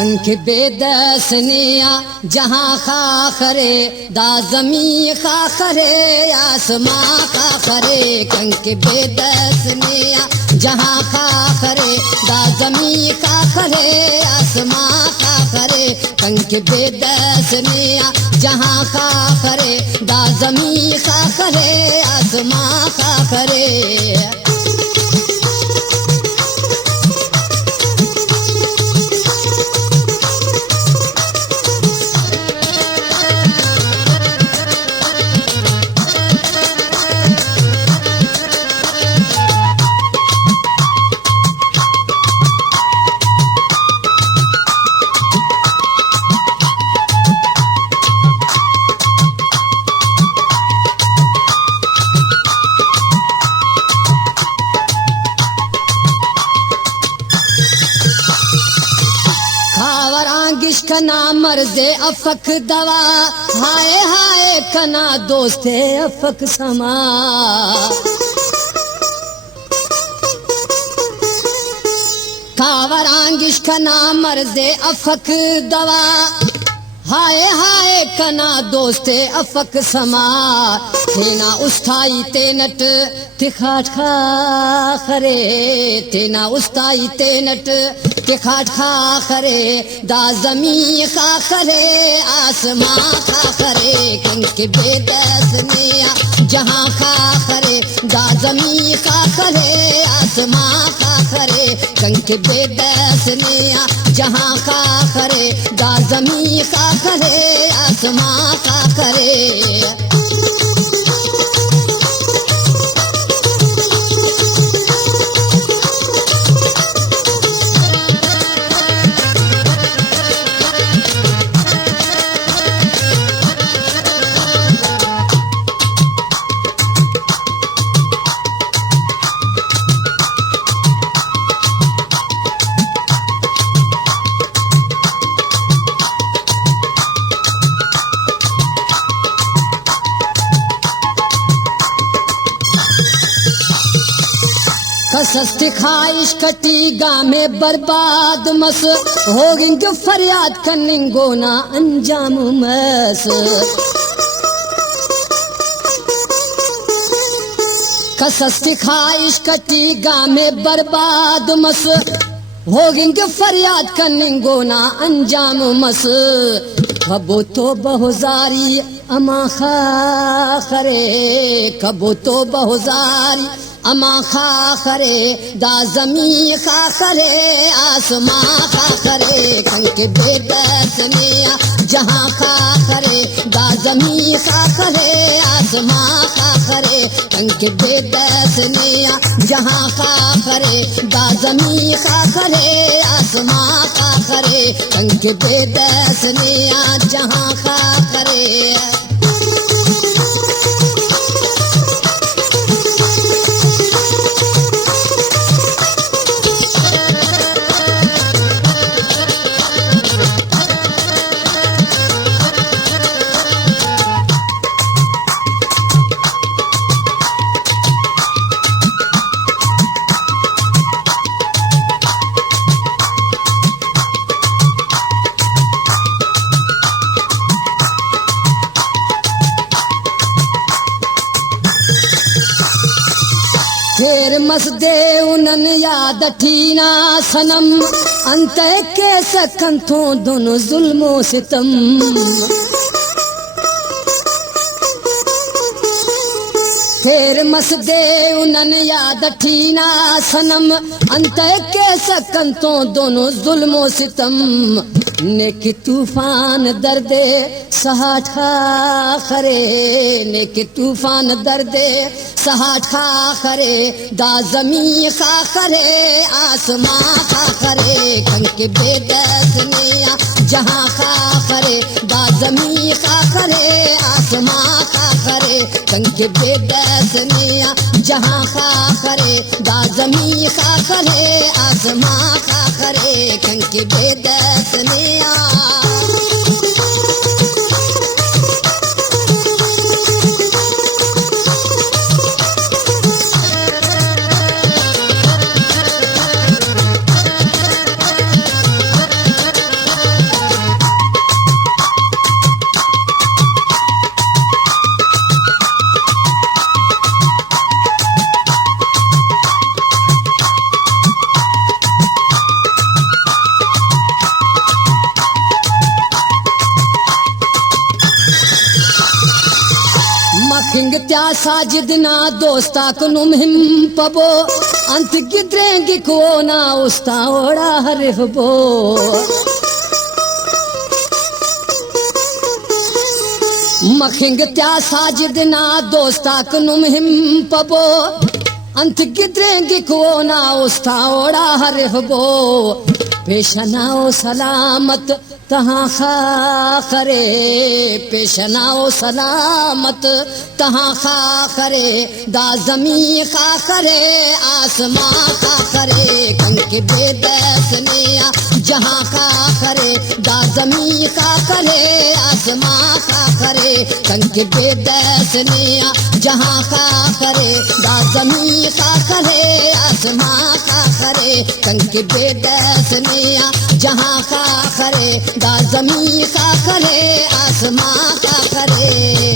कंक बेदसनिया जहाँ खाखरे दा जमी खाखरे आसमां खाखरे कंक बेदसनिया जहाँ खाखरे दा जमी खाखरे आसमां खाखरे कंक बेदसनिया जहाँ खाखरे दा जमी खाखरे आसमां खाखरे कना मर्जे अफक दवा हाय हाय कना दोस्ते अफक समा कावरांगिश कना मर्जे अफक दवा हाय हाय कना दोस्ते अफक समा तेना उस्ताई तेनट तिखाट खाखरे तेना उस्ताई तेनट तिखाट खाखरे दा जमी खाखरे आसमां खाखरे कंक बेदसनिया जहाँ खाखरे दा जमी खाखरे आसमां खाखरे कंक बेदसनिया जहाँ खाखरे दा जमी खाखरे आसमां खाखरे सस्ती ख्वाहिश कटी गामे बर्बाद मस होगिंग फरियाद कनिंगो ना अंजाम मस कसस्ती ख्वाहिश कटी गामे बर्बाद मस होगिंग फरियाद कनिंगो ना अंजाम मस कबो तो बहुजारी अमा खाखरे कबो तो बहुजारी अमा खाखरे दा जमी खाखरे आसमां खाखरे कंक बेदसनिया जहाँ खाखरे दा जमी खाखरे आसमां खाखरे कंक बेदसनिया जहाँ खाखरे दा जमी खाखरे आसमां खाखरे कंक बेदसनिया जहाँ खाखरे फेर मसदे उनन याद ठीना सनम अंत के सकंथों दोनों जुल्मो सितम फेर मसदे उनन याद ठीना सनम अंत के सकंथों दोनों जुल्मो सितम नेक तूफान दर्दे सहाठ खाखरे नेक तूफान दर्दे सहाठ खाखरे दा जमी खाखरे आसमां खाखरे कंक बेदसनिया जहाँ खाखरे दा जमी खाखरे आसमां खाखरे कंक बेदसनिया जहाँ खाखरे दा जमी खाखरे आसमां खाखरे कंक बेदसनिया त्या साजिदना दोस्ता कुनुम हिम पबो अंत गिद्रेंगी को ना उस्ता ओड़ा हरिफबो मखिंग त्या साजिदना दोस्ता कुनुम हिम पबो अंत गिद्रेंगी को ना उस्ता ओड़ा हरिफबो पेशनाओ सलामत तहाँ खा करे पेशनाओ सलामत तहाँ खा करे दा जमी खा करे आसमां खा करे कंक बेदसनिया जहाँ खा करे दा जमी खा करे आसमां खा करे कंक बेदसनिया जहाँ खा करे दा जमी खा करे आसमां खा करे कंक बेदसनिया जहाँ खा करे दा जमी खा करे आसमां खा करे